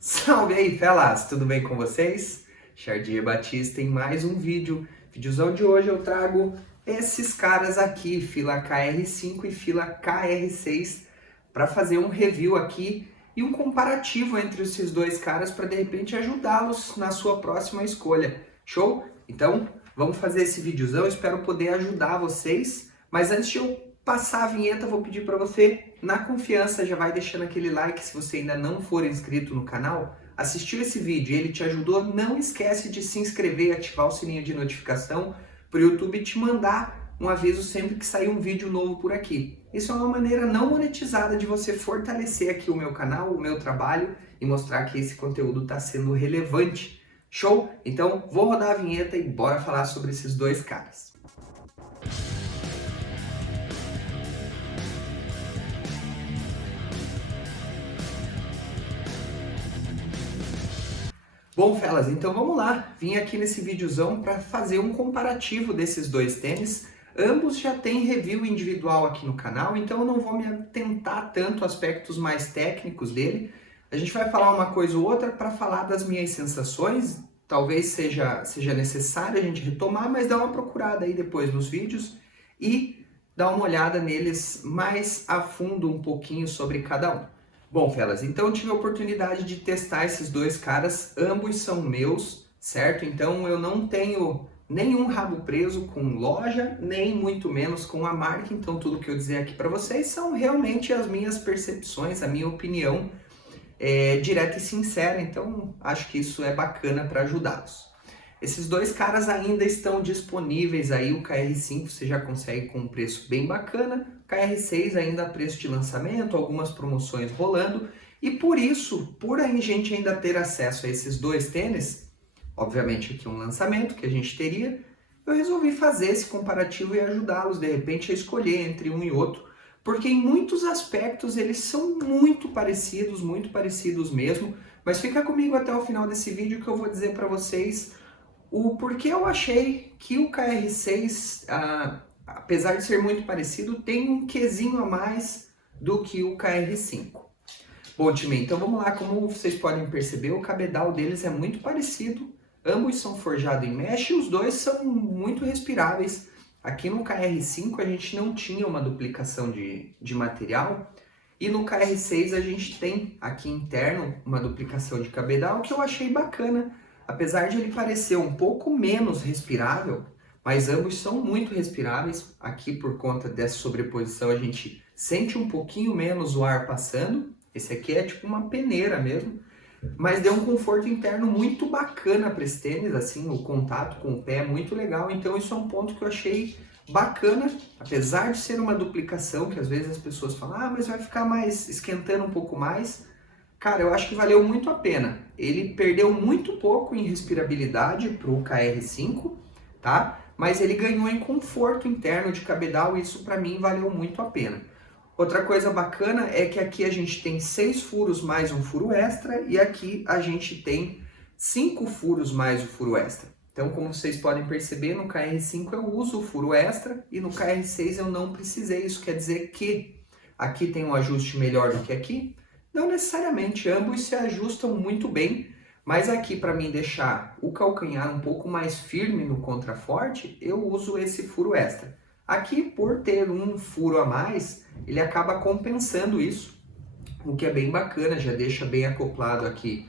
Salve aí, felas! Tudo bem com vocês? Chardier Batista em mais um vídeo. Vídeozão de hoje eu trago esses caras aqui, fila KR5 e fila KR6, para fazer um review aqui e um comparativo entre esses dois caras para de repente ajudá-los na sua próxima escolha. Show? Então, vamos fazer esse videozão, espero poder ajudar vocês, mas antes de eu passar a vinheta, vou pedir para você, na confiança, já vai deixando aquele like se você ainda não for inscrito no canal. Assistiu esse vídeo e ele te ajudou, não esquece de se inscrever e ativar o sininho de notificação para o YouTube te mandar um aviso sempre que sair um vídeo novo por aqui. Isso é uma maneira não monetizada de você fortalecer aqui o meu canal, o meu trabalho e mostrar que esse conteúdo está sendo relevante. Show? Então vou rodar a vinheta e bora falar sobre esses dois caras. Bom, felas, então vamos lá. Vim aqui nesse videozão para fazer um comparativo desses dois tênis. Ambos já têm review individual aqui no canal, então eu não vou me atentar tanto aos aspectos mais técnicos dele. A gente vai falar uma coisa ou outra para falar das minhas sensações. Talvez seja necessário a gente retomar, mas dá uma procurada aí depois nos vídeos e dá uma olhada neles mais a fundo um pouquinho sobre cada um. Bom, felas, então eu tive a oportunidade de testar esses dois caras, ambos são meus, certo? Então eu não tenho nenhum rabo preso com loja, nem muito menos com a marca, então tudo que eu dizer aqui para vocês são realmente as minhas percepções, a minha opinião direta e sincera, então acho que isso é bacana para ajudá-los. Esses dois caras ainda estão disponíveis aí, o KR5 você já consegue com um preço bem bacana, o KR6 ainda a preço de lançamento, algumas promoções rolando, e por isso, por a gente ainda ter acesso a esses dois tênis, obviamente aqui um lançamento que a gente teria, eu resolvi fazer esse comparativo e ajudá-los de repente a escolher entre um e outro, porque em muitos aspectos eles são muito parecidos mesmo, mas fica comigo até o final desse vídeo que eu vou dizer para vocês o porquê eu achei que o KR6, apesar de ser muito parecido, tem um quezinho a mais do que o KR5. Bom, time, então vamos lá. Como vocês podem perceber, o cabedal deles é muito parecido. Ambos são forjados em mesh e os dois são muito respiráveis. Aqui no KR5 a gente não tinha uma duplicação de material. E no KR6 a gente tem aqui interno uma duplicação de cabedal que eu achei bacana. Apesar de ele parecer um pouco menos respirável, mas ambos são muito respiráveis. Aqui, por conta dessa sobreposição, a gente sente um pouquinho menos o ar passando. Esse aqui é tipo uma peneira mesmo, mas deu um conforto interno muito bacana para esse tênis, assim, o contato com o pé é muito legal. Então isso é um ponto que eu achei bacana, apesar de ser uma duplicação, que às vezes as pessoas falam, mas vai ficar mais esquentando um pouco mais. Cara, eu acho que valeu muito a pena. Ele perdeu muito pouco em respirabilidade para o KR5, tá? Mas ele ganhou em conforto interno de cabedal e isso para mim valeu muito a pena. Outra coisa bacana é que aqui a gente tem 6 furos mais um furo extra e aqui a gente tem 5 furos mais o furo extra. Então, como vocês podem perceber, no KR5 eu uso o furo extra e no KR6 eu não precisei. Isso quer dizer que aqui tem um ajuste melhor do que aqui? Não necessariamente, ambos se ajustam muito bem, mas aqui para mim deixar o calcanhar um pouco mais firme no contraforte, eu uso esse furo extra. Aqui, por ter um furo a mais, ele acaba compensando isso, o que é bem bacana, já deixa bem acoplado aqui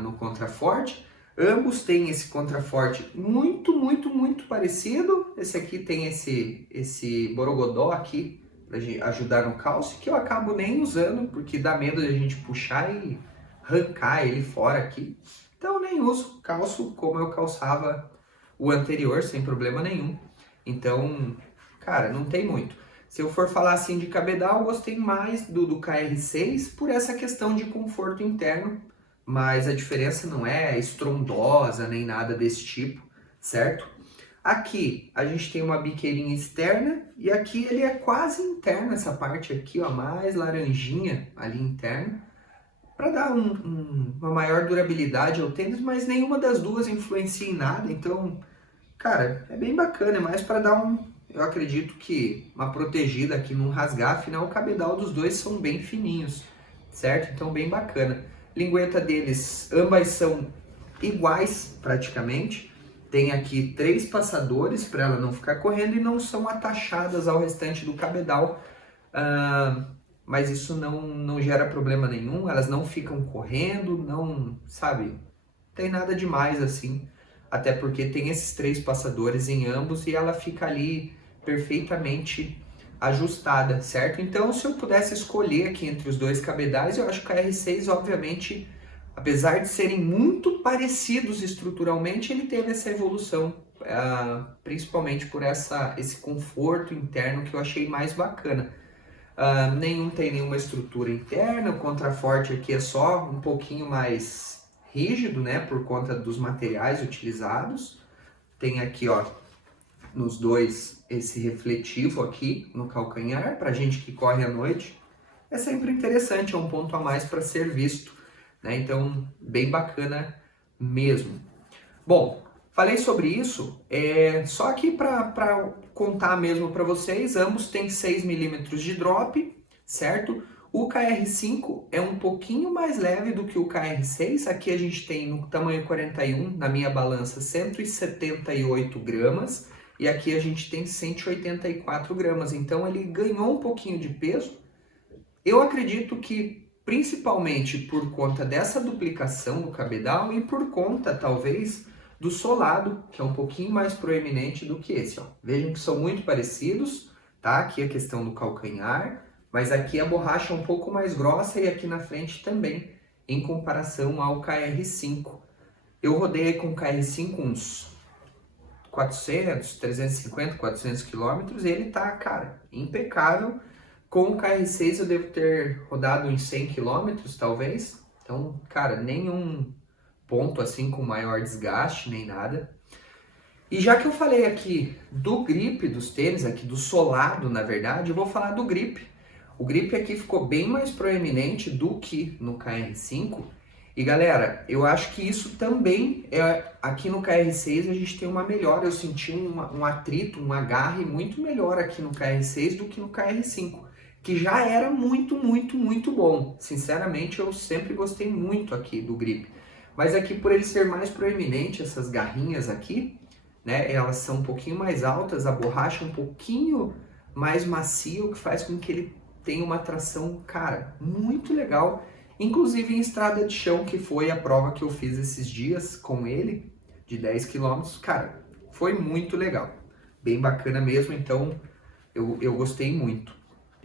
no contraforte. Ambos têm esse contraforte muito parecido. Esse aqui tem esse borogodó aqui, para ajudar no calço, que eu acabo nem usando, porque dá medo de a gente puxar e arrancar ele fora aqui. Então eu nem uso, calço como eu calçava o anterior, sem problema nenhum. Então, cara, não tem muito. Se eu for falar assim de cabedal, eu gostei mais do KR6 por essa questão de conforto interno, mas a diferença não é estrondosa nem nada desse tipo, certo? Aqui a gente tem uma biqueirinha externa e aqui ele é quase interno, essa parte aqui, ó, mais laranjinha ali interna, para dar uma maior durabilidade ao tênis, mas nenhuma das duas influencia em nada, então, cara, é bem bacana, é mais para dar eu acredito que uma protegida aqui, não rasgar, afinal o cabedal dos dois são bem fininhos, certo? Então bem bacana. Lingueta deles, ambas são iguais praticamente. Tem aqui 3 passadores para ela não ficar correndo e não são atachadas ao restante do cabedal. Mas isso não gera problema nenhum, elas não ficam correndo, não, sabe, tem nada demais assim, até porque tem esses 3 passadores em ambos e ela fica ali perfeitamente ajustada, certo? Então, se eu pudesse escolher aqui entre os 2 cabedais, eu acho que o KR6, obviamente, apesar de serem muito parecidos estruturalmente, ele teve essa evolução, principalmente por esse conforto interno que eu achei mais bacana. Nenhum tem nenhuma estrutura interna, o contraforte aqui é só um pouquinho mais rígido, né, por conta dos materiais utilizados. Tem aqui, ó, nos dois, esse refletivo aqui no calcanhar, pra gente que corre à noite. É sempre interessante, é um ponto a mais para ser visto, né, então bem bacana mesmo. Bom, falei sobre isso, só aqui para contar mesmo para vocês, ambos têm 6 milímetros de drop, certo? O KR5 é um pouquinho mais leve do que o KR6, aqui a gente tem no tamanho 41, na minha balança, 178 gramas, e aqui a gente tem 184 gramas, então ele ganhou um pouquinho de peso. Eu acredito que principalmente por conta dessa duplicação do cabedal e por conta, talvez, do solado, que é um pouquinho mais proeminente do que esse, ó. Vejam que são muito parecidos, tá? Aqui a questão do calcanhar, mas aqui a borracha é um pouco mais grossa e aqui na frente também, em comparação ao KR5. Eu rodei com o KR5 uns 400, 350, 400 quilômetros e ele tá, cara, impecável. Com o KR6 eu devo ter rodado uns 100 quilômetros, talvez. Então, cara, nenhum ponto assim com maior desgaste nem nada. E já que eu falei aqui do grip dos tênis, aqui do solado na verdade, eu vou falar do grip. O grip aqui ficou bem mais proeminente do que no KR5. E galera, eu acho que isso também aqui no KR6 a gente tem uma melhora. Eu senti um atrito, um agarre muito melhor aqui no KR6 do que no KR5, que já era muito, muito, muito bom. Sinceramente, eu sempre gostei muito aqui do grip. Mas aqui, por ele ser mais proeminente, essas garrinhas aqui, né, elas são um pouquinho mais altas, a borracha um pouquinho mais macia, o que faz com que ele tenha uma tração, cara, muito legal. Inclusive em estrada de chão, que foi a prova que eu fiz esses dias com ele, de 10 km, cara, foi muito legal. Bem bacana mesmo, então eu gostei muito.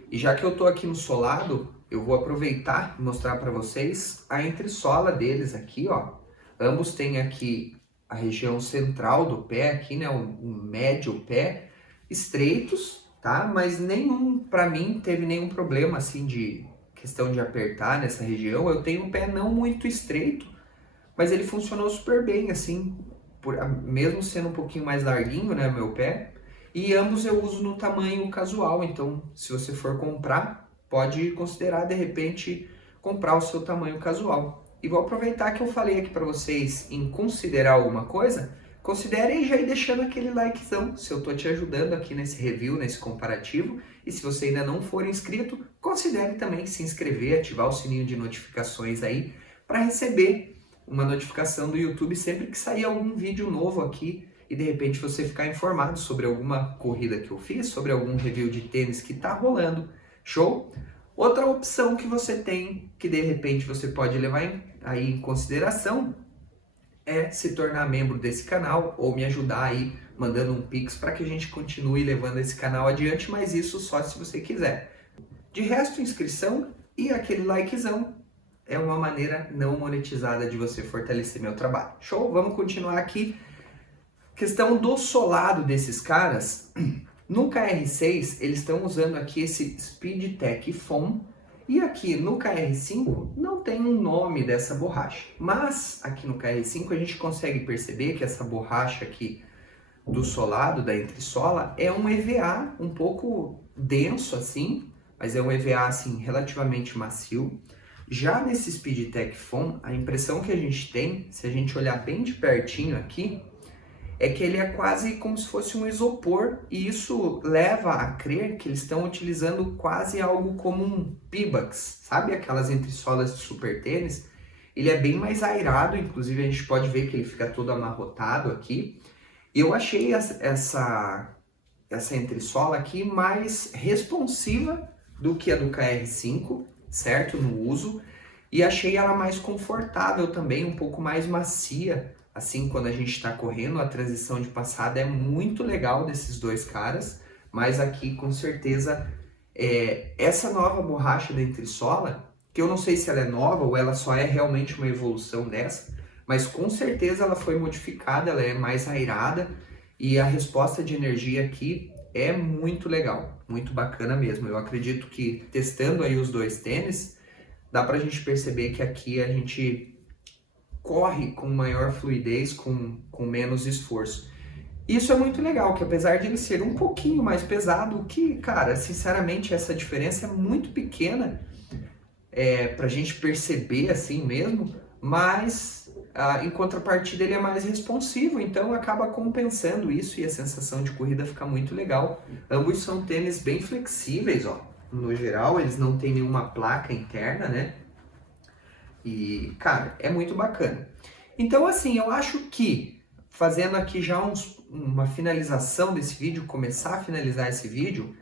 E já que eu tô aqui no solado, eu vou aproveitar e mostrar para vocês a entressola deles aqui, ó. Ambos têm aqui a região central do pé, aqui, né, o médio pé, estreitos, tá? Mas nenhum, para mim, teve nenhum problema, assim, de questão de apertar nessa região. Eu tenho um pé não muito estreito, mas ele funcionou super bem, assim, mesmo sendo um pouquinho mais larguinho, né, meu pé. E ambos eu uso no tamanho casual, então se você for comprar, pode considerar de repente comprar o seu tamanho casual. E vou aproveitar que eu falei aqui para vocês em considerar alguma coisa, considerem já ir deixando aquele likezão, se eu tô te ajudando aqui nesse review, nesse comparativo. E se você ainda não for inscrito, considere também se inscrever, ativar o sininho de notificações aí, para receber uma notificação do YouTube sempre que sair algum vídeo novo aqui e de repente você ficar informado sobre alguma corrida que eu fiz, sobre algum review de tênis que tá rolando. Show? Outra opção que você tem, que de repente você pode levar aí em consideração, é se tornar membro desse canal ou me ajudar aí mandando um Pix para que a gente continue levando esse canal adiante, mas isso só se você quiser. De resto, inscrição e aquele likezão é uma maneira não monetizada de você fortalecer meu trabalho. Show? Vamos continuar aqui. Questão do solado desses caras, no KR6 eles estão usando aqui esse Speedtech Foam e aqui no KR5 não tem um nome dessa borracha, mas aqui no KR5 a gente consegue perceber que essa borracha aqui do solado, da entressola, é um EVA um pouco denso assim, mas é um EVA assim relativamente macio. Já nesse Speedtech Foam, a impressão que a gente tem, se a gente olhar bem de pertinho aqui, é que ele é quase como se fosse um isopor, e isso leva a crer que eles estão utilizando quase algo como um Pebax, sabe aquelas entressolas de super tênis? ele é bem mais airado, inclusive a gente pode ver que ele fica todo amarrotado aqui. E eu achei essa entressola aqui mais responsiva do que a do KR5, certo? No uso. E achei ela mais confortável também, um pouco mais macia. Assim, quando a gente está correndo, a transição de passada é muito legal desses dois caras. Mas aqui, com certeza, essa nova borracha da entressola, que eu não sei se ela é nova ou ela só é realmente uma evolução dessa, mas com certeza ela foi modificada, ela é mais airada e a resposta de energia aqui é muito legal, muito bacana mesmo. Eu acredito que testando aí os dois tênis, dá pra gente perceber que aqui a gente corre com maior fluidez, com menos esforço. Isso é muito legal, que apesar de ele ser um pouquinho mais pesado, que, cara, sinceramente essa diferença é muito pequena pra gente perceber assim mesmo, mas em contrapartida ele é mais responsivo, então acaba compensando isso e a sensação de corrida fica muito legal. Ambos são tênis bem flexíveis, ó. No geral, eles não têm nenhuma placa interna, né? E, cara, é muito bacana. Então, assim, eu acho que, fazendo aqui já uma finalização desse vídeo, começar a finalizar esse vídeo,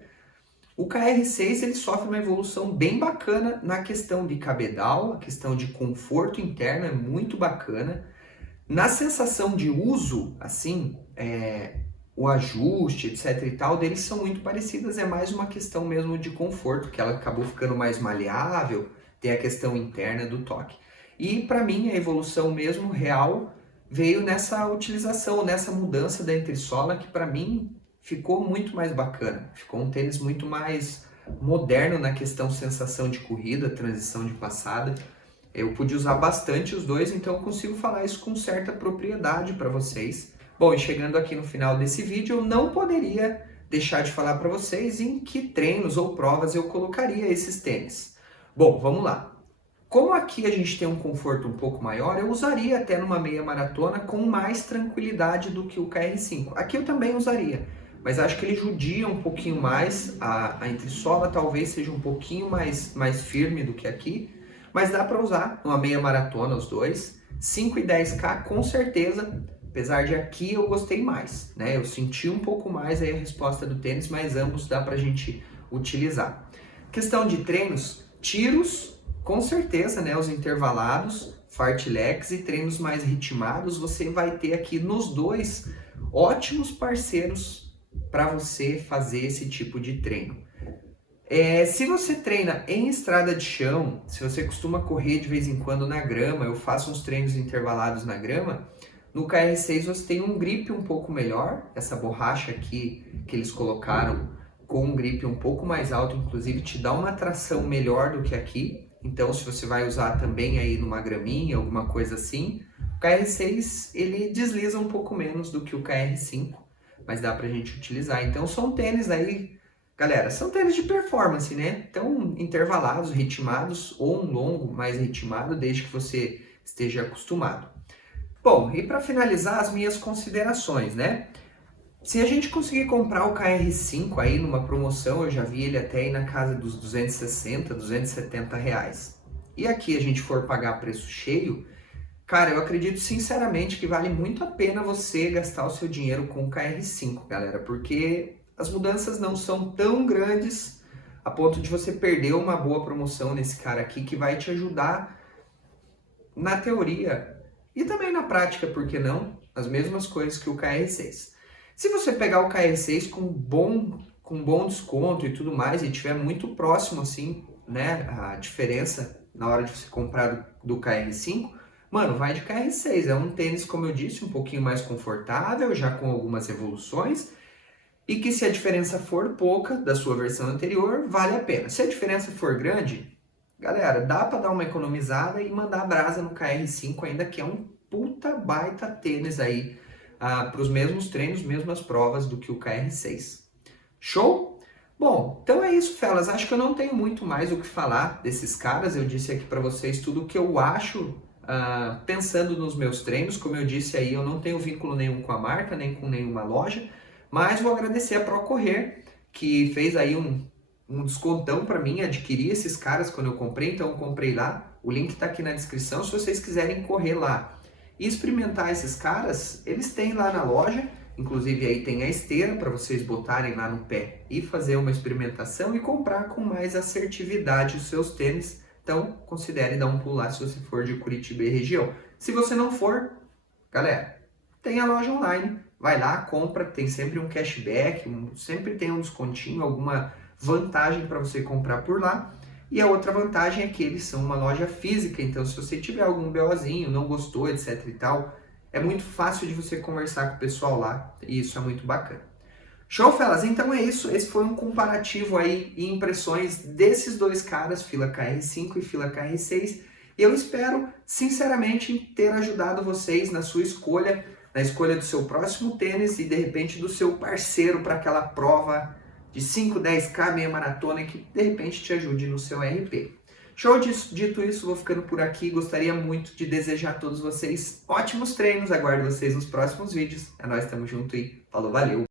o KR6 ele sofre uma evolução bem bacana na questão de cabedal, a questão de conforto interno é muito bacana. Na sensação de uso, assim, o ajuste, etc e tal, deles são muito parecidas, é mais uma questão mesmo de conforto, que ela acabou ficando mais maleável, tem a questão interna do toque. E para mim a evolução mesmo real veio nessa utilização, nessa mudança da entressola, que para mim ficou muito mais bacana, ficou um tênis muito mais moderno na questão sensação de corrida, transição de passada. Eu pude usar bastante os dois, então eu consigo falar isso com certa propriedade para vocês. Bom, e chegando aqui no final desse vídeo, eu não poderia deixar de falar para vocês em que treinos ou provas eu colocaria esses tênis. Bom, vamos lá. Como aqui a gente tem um conforto um pouco maior, eu usaria até numa meia maratona com mais tranquilidade do que o KR5. Aqui eu também usaria, mas acho que ele judia um pouquinho mais, a entressola talvez seja um pouquinho mais firme do que aqui, mas dá para usar numa meia maratona os dois, 5 e 10K com certeza, apesar de aqui eu gostei mais, né? Eu senti um pouco mais aí a resposta do tênis, mas ambos dá para a gente utilizar. Questão de treinos, tiros, com certeza, né? Os intervalados, fartleks e treinos mais ritmados, você vai ter aqui nos dois ótimos parceiros para você fazer esse tipo de treino. Se você treina em estrada de chão, se você costuma correr de vez em quando na grama, eu faço uns treinos intervalados na grama, no KR6 você tem um grip um pouco melhor, essa borracha aqui que eles colocaram com um grip um pouco mais alto, inclusive te dá uma tração melhor do que aqui, então se você vai usar também aí numa graminha, alguma coisa assim, o KR6 ele desliza um pouco menos do que o KR5, mas dá pra gente utilizar, então são tênis aí. Galera, são tênis de performance, né? Então, intervalados, ritmados ou um longo mais ritmado, desde que você esteja acostumado. Bom, e para finalizar as minhas considerações, né? Se a gente conseguir comprar o KR5 aí numa promoção, eu já vi ele até aí na casa dos 260, 270 reais. E aqui a gente for pagar preço cheio, cara, eu acredito sinceramente que vale muito a pena você gastar o seu dinheiro com o KR5, galera, porque as mudanças não são tão grandes a ponto de você perder uma boa promoção nesse cara aqui que vai te ajudar na teoria e também na prática, por que não? As mesmas coisas que o KR6. Se você pegar o KR6 com bom desconto e tudo mais e tiver muito próximo assim, né, a diferença na hora de você comprar do KR5, mano, vai de KR6. É um tênis, como eu disse, um pouquinho mais confortável, já com algumas evoluções. E que se a diferença for pouca da sua versão anterior, vale a pena. Se a diferença for grande, galera, dá para dar uma economizada e mandar brasa no KR5 ainda, que é um puta baita tênis aí para os mesmos treinos, mesmas provas do que o KR6. Show? Bom, então é isso, fellas. Acho que eu não tenho muito mais o que falar desses caras. Eu disse aqui para vocês tudo o que eu acho pensando nos meus treinos. Como eu disse aí, eu não tenho vínculo nenhum com a marca, nem com nenhuma loja. Mas vou agradecer a Procorrer, que fez aí um descontão para mim, adquirir esses caras quando eu comprei, então eu comprei lá. O link está aqui na descrição se vocês quiserem correr lá e experimentar esses caras. Eles têm lá na loja, inclusive aí tem a esteira para vocês botarem lá no pé e fazer uma experimentação e comprar com mais assertividade os seus tênis. Então considere dar um pulo lá se você for de Curitiba e região. Se você não for, galera, tem a loja online, vai lá, compra, tem sempre um cashback, sempre tem um descontinho, alguma vantagem para você comprar por lá. E a outra vantagem é que eles são uma loja física, então se você tiver algum BOzinho, não gostou, etc e tal, é muito fácil de você conversar com o pessoal lá, e isso é muito bacana. Show, fellas? Então é isso, esse foi um comparativo aí e impressões desses dois caras, Fila KR5 e Fila KR6, e eu espero, sinceramente, ter ajudado vocês na sua escolha, na escolha do seu próximo tênis e, de repente, do seu parceiro para aquela prova de 5, 10K, meia maratona, que, de repente, te ajude no seu RP. Show? Dito isso, vou ficando por aqui. Gostaria muito de desejar a todos vocês ótimos treinos. Aguardo vocês nos próximos vídeos. É nóis, tamo junto e falou, valeu!